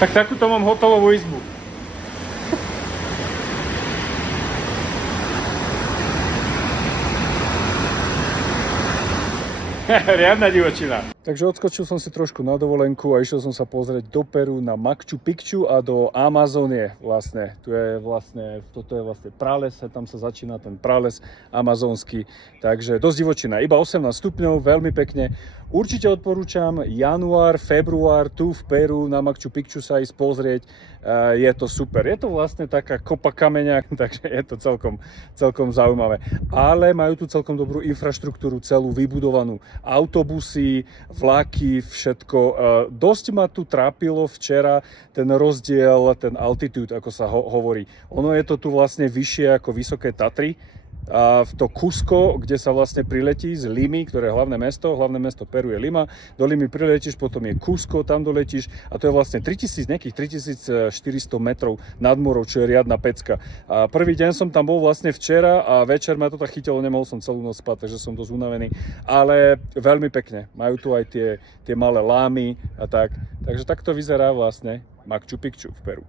Tak takúto mám hotelovú izbu. Riadna divočina. Takže odskočil som si trošku na dovolenku a išiel som sa pozrieť do Peru na Machu Picchu a do Amazonie vlastne. Toto je vlastne prales, tam sa začína ten prales amazonský. Takže dosť divočina, iba 18 stupňov, veľmi pekne. Určite odporúčam január, február tu v Peru na Machu Picchu sa ísť pozrieť. Je to super. Je to vlastne taká kopa kameňa, takže je to celkom zaujímavé. Ale majú tu celkom dobrú infraštruktúru, celú vybudovanú. Autobusy, vlaky, všetko. Dosť ma tu trápilo včera ten rozdiel, ten altitude, ako sa hovorí. Ono je to tu vlastne vyššie ako Vysoké Tatry. A v to Cusco, kde sa vlastne priletí z Limy, ktoré je hlavné mesto Peru je Lima, do Limy priletíš, potom je Cusco, tam doletíš a to je vlastne 3400 metrov nad morou, čo je riadna pecka. A prvý deň som tam bol vlastne včera a večer ma to tak chytilo, nemohol som celú noc spať, takže som dosť unavený, ale veľmi pekne. Majú tu aj tie malé lámy a tak. Takže takto vyzerá vlastne Machu Picchu v Peru.